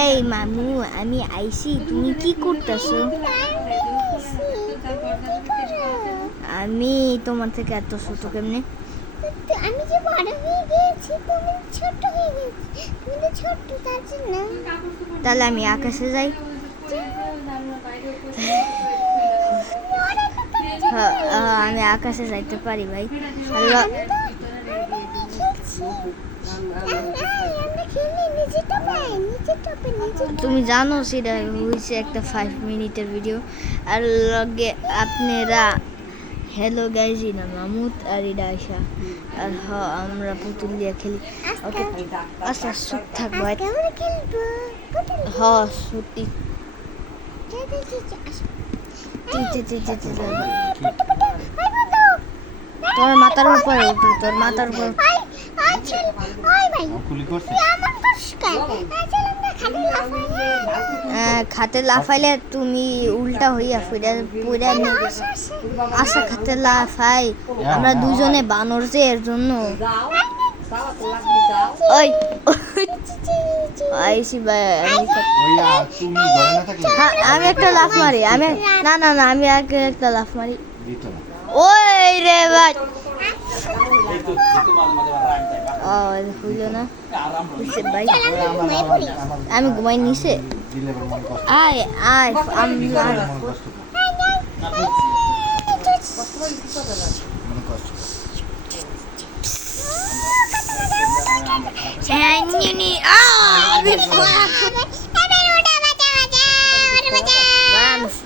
এই মামু আমি আইছি, তুমি কি করতেছো? আমি তোমার থেকে এত ছোট কেমনে? আমি যে বড় হয়ে গেছি, তুমি ছোট হয়ে গেছি। তুমি তো ছোট, তার জন্য। তাহলে আমি আকাশে যাই। আমি আকাশে যাইতে পারি ভাই। তুমি জানো সেটা হয়েছে একটা 5 মিনিটের ভিডিও। আর লগে আপনারা হ্যালো গাইজ, না মামুদ আর এটা আয়শা। আর আমরা পুতুল দিয়ে খেলি। ওকে আচ্ছা চুপ থাক ভাই। সত্যি তোর মাথার উপরে উঠি, তোর মাথার উপর খাতে লাফাইলে তুমি উল্টা হইয়া ফিরে পড়ে। আচ্ছা খাতে লাফাই আমরা দুজনে বানর যে, এর জন্য ওই আইসি ভাই। আমি একটা লাফ মারি, আমি না না না আমি আগে একটা লাফ মারি। ওই রে ভাই হইল না ভাই, আমি ঘুমাই নিছে। আয় আয়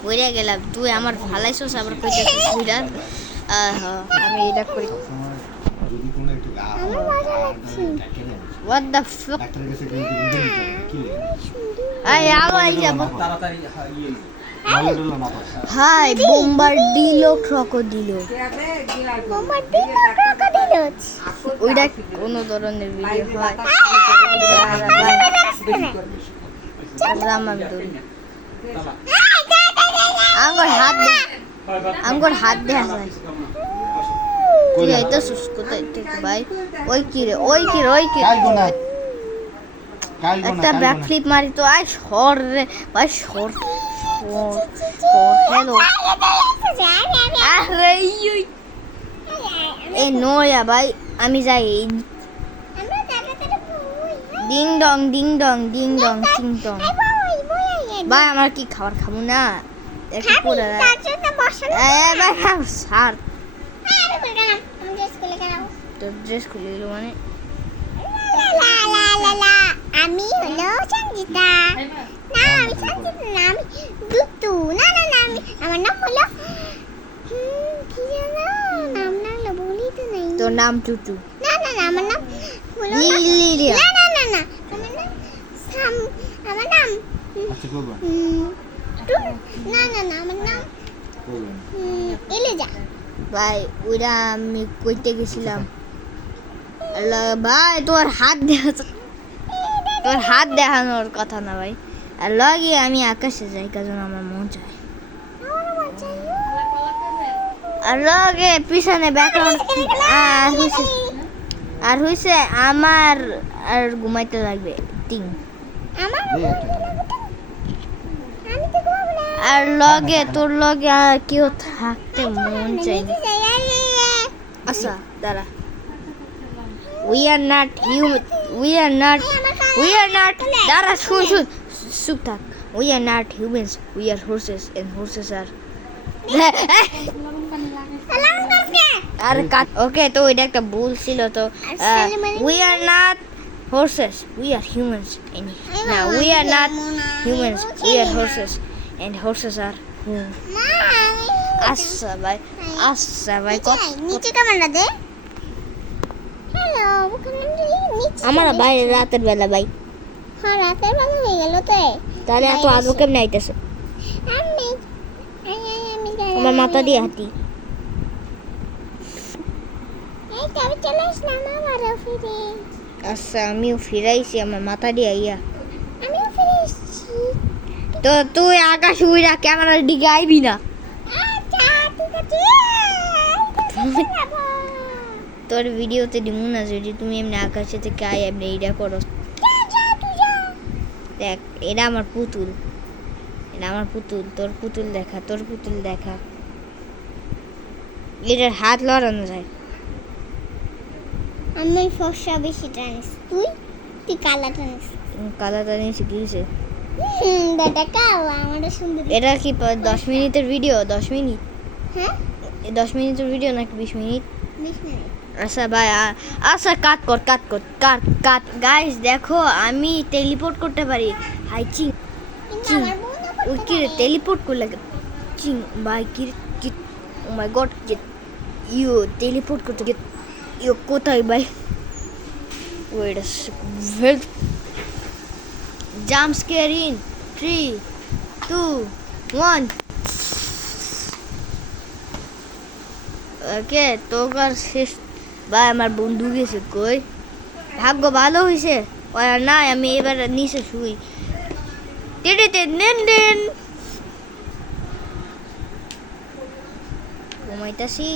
পড়ে গেলাম, তুই আমার ফালাইছস আবার কইতেছিস বুইড়া। আমি এটা করি। What the fuck? আয় আওয়াই যাব হাই বোম্বার্ডিলো ক্রোকোডিলো। ওইটা কোন ধরনের ভিডিও হয়? আঙ্গুর হাত দেখা যায়। তুই এটা সুস্কো ভাই। ওই কি রে, ওই কি রে, ওই কি একটা ব্যাক ফ্লিপ মারি তো। আয় সর রে ভাই, সর হ্যালো। আরে এ নোয়া ভাই, আমি যাই। Ding dong ding dong ding dong টিং টং। ভাই আমার কি খাবার খাবো না? একটু পরে ভাই সার তোর ড্রেস খুলে দিল মানে? আমি হলো সঞ্জিতা। না আমি সঞ্জিতা না, আমি দুতু। না না না আমার নাম হলো কি জানো, নাম বলি তো নাই। তোর নাম টুটু? না না না আমার নাম হলো লিলিয়া। না না না না আমার নাম আমার নাম না না না আমার নাম এলিজা। ভাই ওইটা আমি কইতে গেছিলাম। ভাই তোর হাত দেখানোর কথা না ভাই। আর লগে আমি আকাশে যাই, কারণ আমার মন চায়। আর লগে পিছনে ব্যাকগ্রাউন্ড আর হইছে আমার আর ঘুমাইতে লাগবে টিং। আর লগে তোর লগে কেউ থাকতে মন চাই। আচ্ছা দাঁড়া, we are not human, we are not দাঁড়া শুন চুপ থাক। we are not humans, we are horses and horses are আর ওকে তো এটা একটা ভুল ছিল তো। we are not horses, we are humans and no, we are not humans, we are horses and horses are আচ্ছা ভাই নিচে ক্যামেরা দে। হ্যালো আমার ভাই রাতের বেলা ভাই। হ্যাঁ রাতের বেলা হয়ে গেল তো। তাহলে এত আলো কেমনে আইতেছে? আমি আমার মাথা দিয়ে হাঁটি। এই তবে চলে আসলাম আবারও ফিরে। আচ্ছা আমিও ফিরাইছি আমার মাথা দিয়ে আইয়া। আমিও ফিরে এসেছি। তো তুই আকাশ উইরা ক্যামেরার দিকে আইবি না? আচ্ছা ঠিক আছে। তোর ভিডিওতে দিমু না যদি তুমি এমনি আকাশে থেকে আই এমনি এইটা করো। দেখ এটা আমার পুতুল, এটা আমার পুতুল। তোর পুতুল দেখা, তোর পুতুল দেখা। এটার হাত লড়ানো যায়। আমি ফর্সা বেশি টানিস, তুই কালা টানিস। কালা টানি শিখিয়েছে। বেটা কালা আমাদের সুন্দর। এটা কি 10 মিনিটের ভিডিও? 10 মিনিট? হ্যাঁ 10 মিনিটের ভিডিও নাকি 20 মিনিট? 20 মিনিট। আচ্ছা ভাই, আচ্ছা কাট কর, কাট কর, কাট। গাইস দেখো আমি টেলিপোর্ট করতে পারি। হাই চিং কিন্তু চিং। আমার বোন ওই কি রে টেলিপোর্ট করলে? চিং ভাই কি oh my god get you teleport করতে গেট ইউ কোথায় ভাই? Wait a second. Jump scare in 3 2 1। Okay তোর শেষ ভাই। আমার বন্ধু গেছে কই? ভাগ্য ভালো হয়েছে ওরা নাই, আমি এবার নিচে শুই। টেটেতে নেন দেন ঘুমাইতাছি।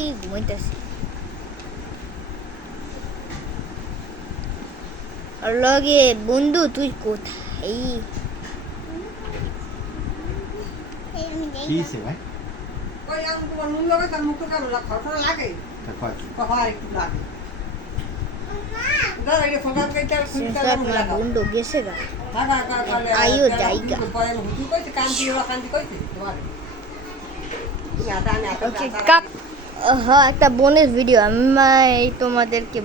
আর লগে বন্ধু তুই কোথায়? এই আমি যাই কি না। হইছে ভাই? কই আমি তোমার নুন লাগাই তার মুখটা কেমন লাগে? খরখর লাগে? তা কয় কি? কখন একটু লাগে? মা, দাদা এটা ফোকাস করে তার খুঁজতে আমার লাগা। বন্ধু গেছে গা। কালে আইও জায়গা। পরে হুজুর কইছে কান্তি ওরা কান্তি কইছে তোমার। ওকে কাট। হ্যাঁ একটা বোনের ভিডিও আমি তোমাদেরকে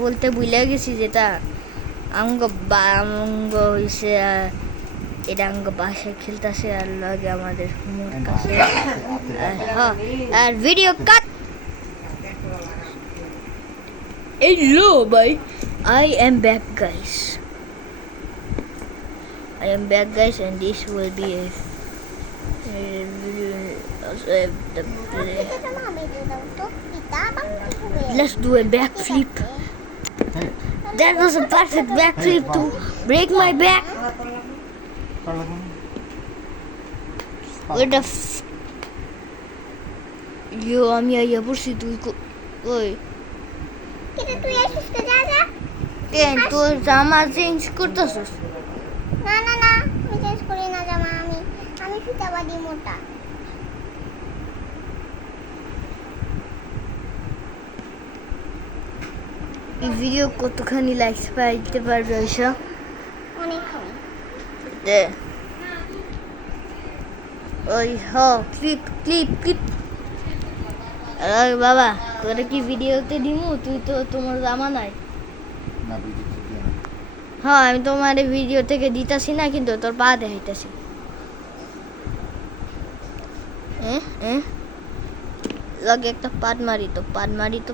বলতে ভুলে গেছি, যেটা আঙ্গ হয়েছে। এটা আঙ্গ বাসায় খেলতেছে আর লাগে আমাদের মোর কাছে। হ্যাঁ আর video cut. Hello bye, I am back guys, and this will be a এটা মা আমি দিয়ে দাও তো। পিতা বাংলা হবে। let's do a backflip. হ্যাঁ, That was a perfect backflip to break my back. পারলাম না। What the yo আমি আইয়া পড়ছি তুই ওই কিন্তু তুই আসিস তো যা। কেন তোর জামা চেঞ্জ করতেছস? না আমি চেঞ্জ করি না জামা। আমি ফিতাবাদি মোটা। এই ভিডিও কতখানি লাইকস পাইতে পারবে আয়শা? অনেকখানি। দে ওই ক্লিপ। আরে বাবা তোরা কি ভিডিওতে দিমু? তুই তো তোমার জামা নাই। না বিদ্যুৎ দিয়ে না। হ্যাঁ আমি তোমার ভিডিও থেকে দিতাছি না, কিন্তু তোর পা দেখাইতাছি। লগে একটা পাদ মারি তো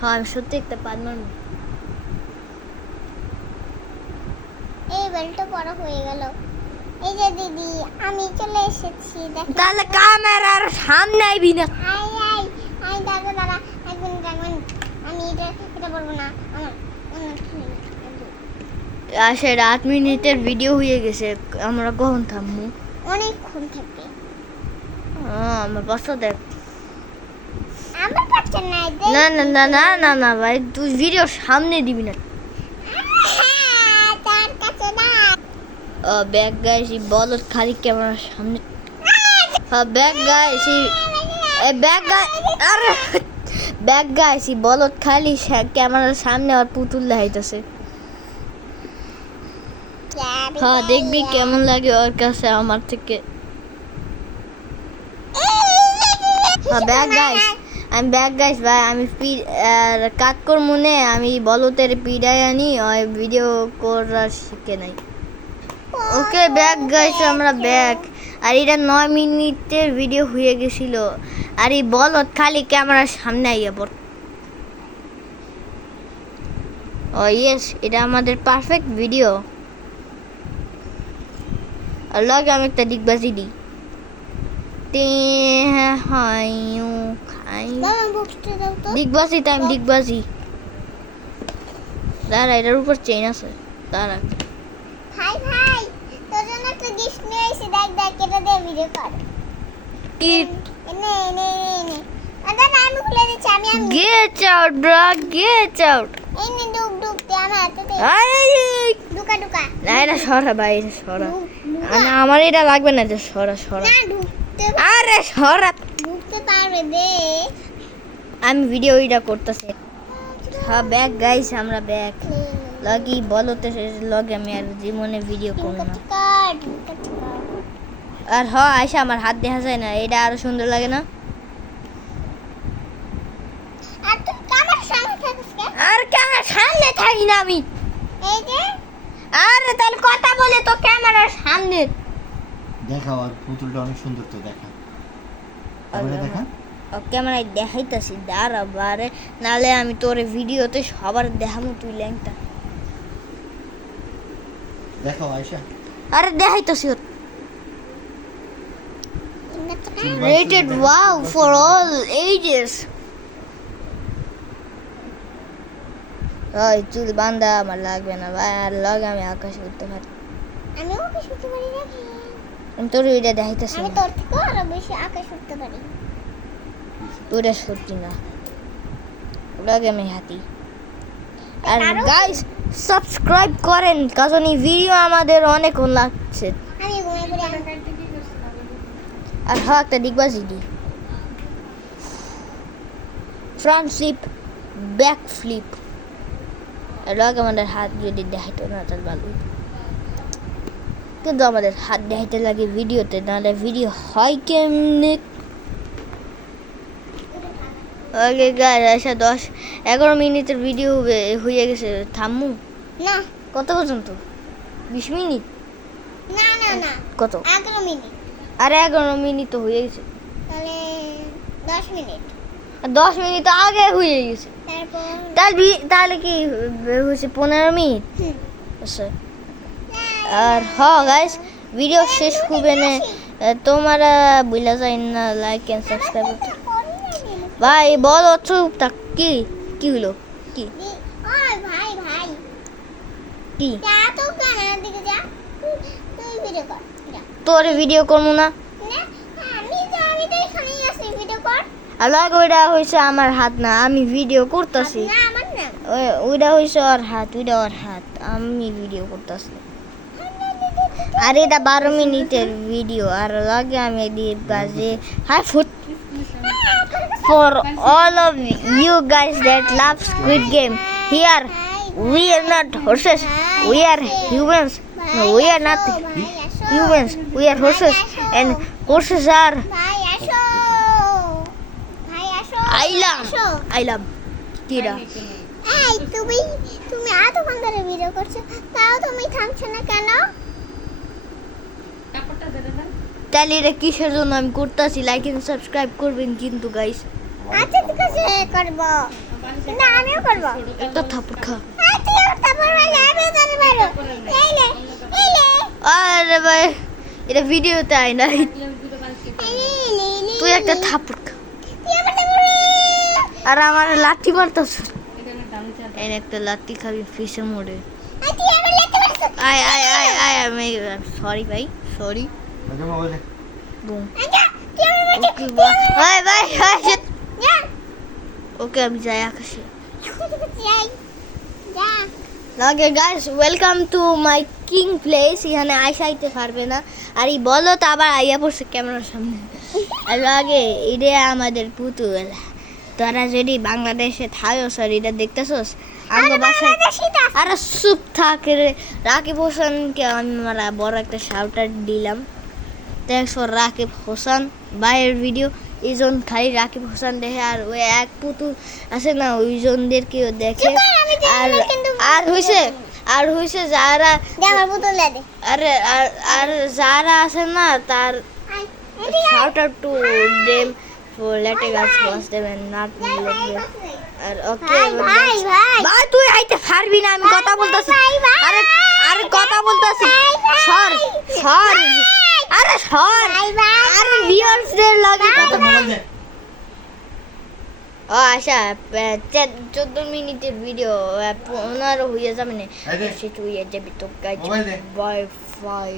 হ্যাঁ আমি সত্যি একটা পাদ মারবো। এই বেলটা বড় হয়ে গেল। এই যে দিদি আমি চলে এসেছি দেখ। তাহলে ক্যামেরার সামনে আইবি না। আই দাদা এক মিনিট আমি এটা বলবো না। আমার আসে 8 মিনিটের ভিডিও হয়ে গেছে। আমরা কখন থামবো? অনেকক্ষণ থাকে। আমার পাশে দেখ। আমার পাচ্ছে না না ভাই তুই ভিডিও সামনে দিবি না। তার কাছে না। ব্যাক গাইস এই বলদ খালি ক্যামেরার সামনে। হ্যাঁ ব্যাক গাইস এই বলদ খালি ক্যামেরার সামনে আর পুতুল দেখাইতেছে। হ্যাঁ দেখবি কেমন লাগে ওর কাছে আমার থেকে। হ্যাঁ ব্যাক গাইস ভাই আমি কাট কর মনে আমি বলতের পিড়াই আনি ওই ভিডিও করার শিখে নাই। ওকে ব্যাক গাইস আমরা ব্যাক। আর এটা 9 মিনিটের ভিডিও হয়ে গেছিল। আর এই বলত খালি ক্যামেরার সামনে আইয়া পড়। ও ইয়েস এটা আমাদের পারফেক্ট ভিডিও। আর লগে আমি একটা ডিগবাজি দিই। বাবা বক্সটা দাও তো। ডিগবাজি দাঁড়া এটার উপর চেইন আছে দাঁড়া। ভাই তোর জন্য একটা গিফট নিয়ে এসেছি। দেখ এটা দিয়ে ভিডিও কর। কি নে দাদা আমি খুলে দিচ্ছি। আমি get out bro get out. এই নে ডুব ডুব দে আমার হাতে দে ঢুকা ঢুকা না এটা সরা ভাই, এটা সরা। ঢুকা। না আমার এটা লাগবে না, এটা সরা সরা। না ঢুকতে আরে সরা, ঢুকতে পারবে দে আমি ভিডিও এটা করতেছি। হ্যাঁ ব্যাক গাইস, আমরা ব্যাক লাগি বলতে লগে আমি আর জীবনে ভিডিও করব না। আর হ আয়সা আমার হাত দেখা যায় না, এটা আরো সুন্দর লাগে না? আর তুই ক্যামেরার সামনে থাকিস কে আর ক্যামেরার সামনে থাকি না আমি। এই যে আরে তাহলে কথা বলে তো ক্যামেরার সামনে। দেখাও, আর পুতুলটা অনেক সুন্দর তো, দেখা ক্যামেরা দেখা। ও ক্যামেরায় দেখাইতাছি, দাঁড়া বারে, নালে আমি তোর ভিডিওতে সবার দেখামু তুই ল্যাংটা। দেখাও আয়শা। আরে দেখাইতাছি। Rated wow for all ages. ওই চুল বান্ধা আমার লাগবে না ভাই, আর লগে আমি আকাশ উঠতে পারি। আমি আকাশ উঠতে পারি নাকি? আমি তোর এটা দেখাইতেছি আমি তোর থেকে আরো বেশি আকাশ উঠতে পারি। তোরা সত্যি না, লগে আমি হাতি। আর আরো- গাইস সাবস্ক্রাইব করেন, কারণ এই ভিডিও আমাদের অনেক লাগছে। আমি ঘুমিয়ে পড়ি আমি আর হ্যাঁ একটা দিকবাজি দি, ফ্রন্ট ফ্লিপ, ব্যাক ফ্লিপ। আর লগে আমাদের হাত যদি দেখাইতো না তাহলে ভালো হইতো। কিন্তু আমাদের হাত দেখাইতে লাগে ভিডিওতে, নাহলে ভিডিও হয় কেমনে? ওকে গাইস, আচ্ছা 10-11 মিনিটের ভিডিও হয়ে গেছে, থামু না কত পর্যন্ত? 20 মিনিট? না না না কত? 11 মিনিট আরে 11 মিনিট তো হয়ে গেছে। তাহলে 10 মিনিট আর 10 মিনিট তো আগে হয়ে গেছে। তারপর তাহলে কি হয়েছে 15 মিনিট? হুম। আচ্ছা। আর গাইস ভিডিও শেষ হবে না, তোমরা ভুলে যাই না লাইক এন্ড সাবস্ক্রাইব করতে। ভাই বলো চুপ থাক, কি হলো? কি ওই ভাই ভাই কি যা তো কানার দিকে যা তুই ভিডিও কর যা তোর ভিডিও করবো না? না আমি তো এখানেই আছি ভিডিও কর আর লাগে ওইটা হয়েছে আমার হাত না, আমি ভিডিও করতেছি। না আমার না ওইটা হয়েছে ওর হাত, ওইটা ওর হাত, আমি ভিডিও করতেছি। আর এটা 12 মিনিটের ভিডিও, আর লাগে আমি দিয়ে বাজে হাই ফুট for all of you guys that love Squid Game. Here we are not horses, we are humans. No, we are not humans, we are horses, and horses are ভাই আসো ভাই আসো আসো। I love Tira. এই তুমি এত ধরে video করছো তাও তুমি থামছো না কেন? তাহলে এটা কিসের জন্য আমি করতেছি? লাইক এন্ড সাবস্ক্রাইব করবেন কিন্তু গাইস। আচ্ছা ঠিক আছে করব কিন্তু আমিও করব একটা থাপড় খা। তুই আমার তারপর বলে আমিও তোর মারো এই লে আরে ভাই এটা ভিডিওতে আয় না, এই তুই একটা থাপড় খা। তুই আমার তারপর আর আমার লাঠি মারতাছ, এনে একটা লাঠি খাবি ফিশের মোড়ে। তুই আমার লেতে মারছ আয় আমি সরি ভাই, সরি। আগে মোবাইলে বুম আচ্ছা তুই আমার মারছ ওকে ভাই ভাই যা ওকে আমি যাই আকাশে। যাই যা লাগে guys welcome to my king place. এখানে আইসা আইতে পারবে না, আর এই বলো তো আবার আইয়া পড়ছে ক্যামেরার সামনে। আর লাগে এটা আমাদের পুতুল, তোরা যদি বাংলাদেশে থাকো স্যার এটা দেখতেছস আমার বাসায়। আরে চুপ থাক রে, রাকিব হোসেনকে আমরা বড় একটা শাউটার দিলাম। দেখছো রাকিব হোসেন বাইরের ভিডিও, এইজন খালি রাকিব হোসেন দেখে, আর ওই এক পুতুল আছে না ওইজনদেরকেও দেখে। আর হইছে যারা আমার বোতল দে আরে আর যারা আছে না তার shout out to them for letting us watch them and not let them. আর ওকে ভাই তুই আইতে পারবি না, আমি কথা বলতাছি। আরে কথা বলতাছি, সর আরে সর, আরে ভিউয়ার্স দের লাগে কত মোবাইল দে। ও আচ্ছা 14 মিনিটের ভিডিও 15 হয়ে যাবে না, এই দে। সেটা হয়ে যাবে তো গাইজ মোবাইল দে। Bye by.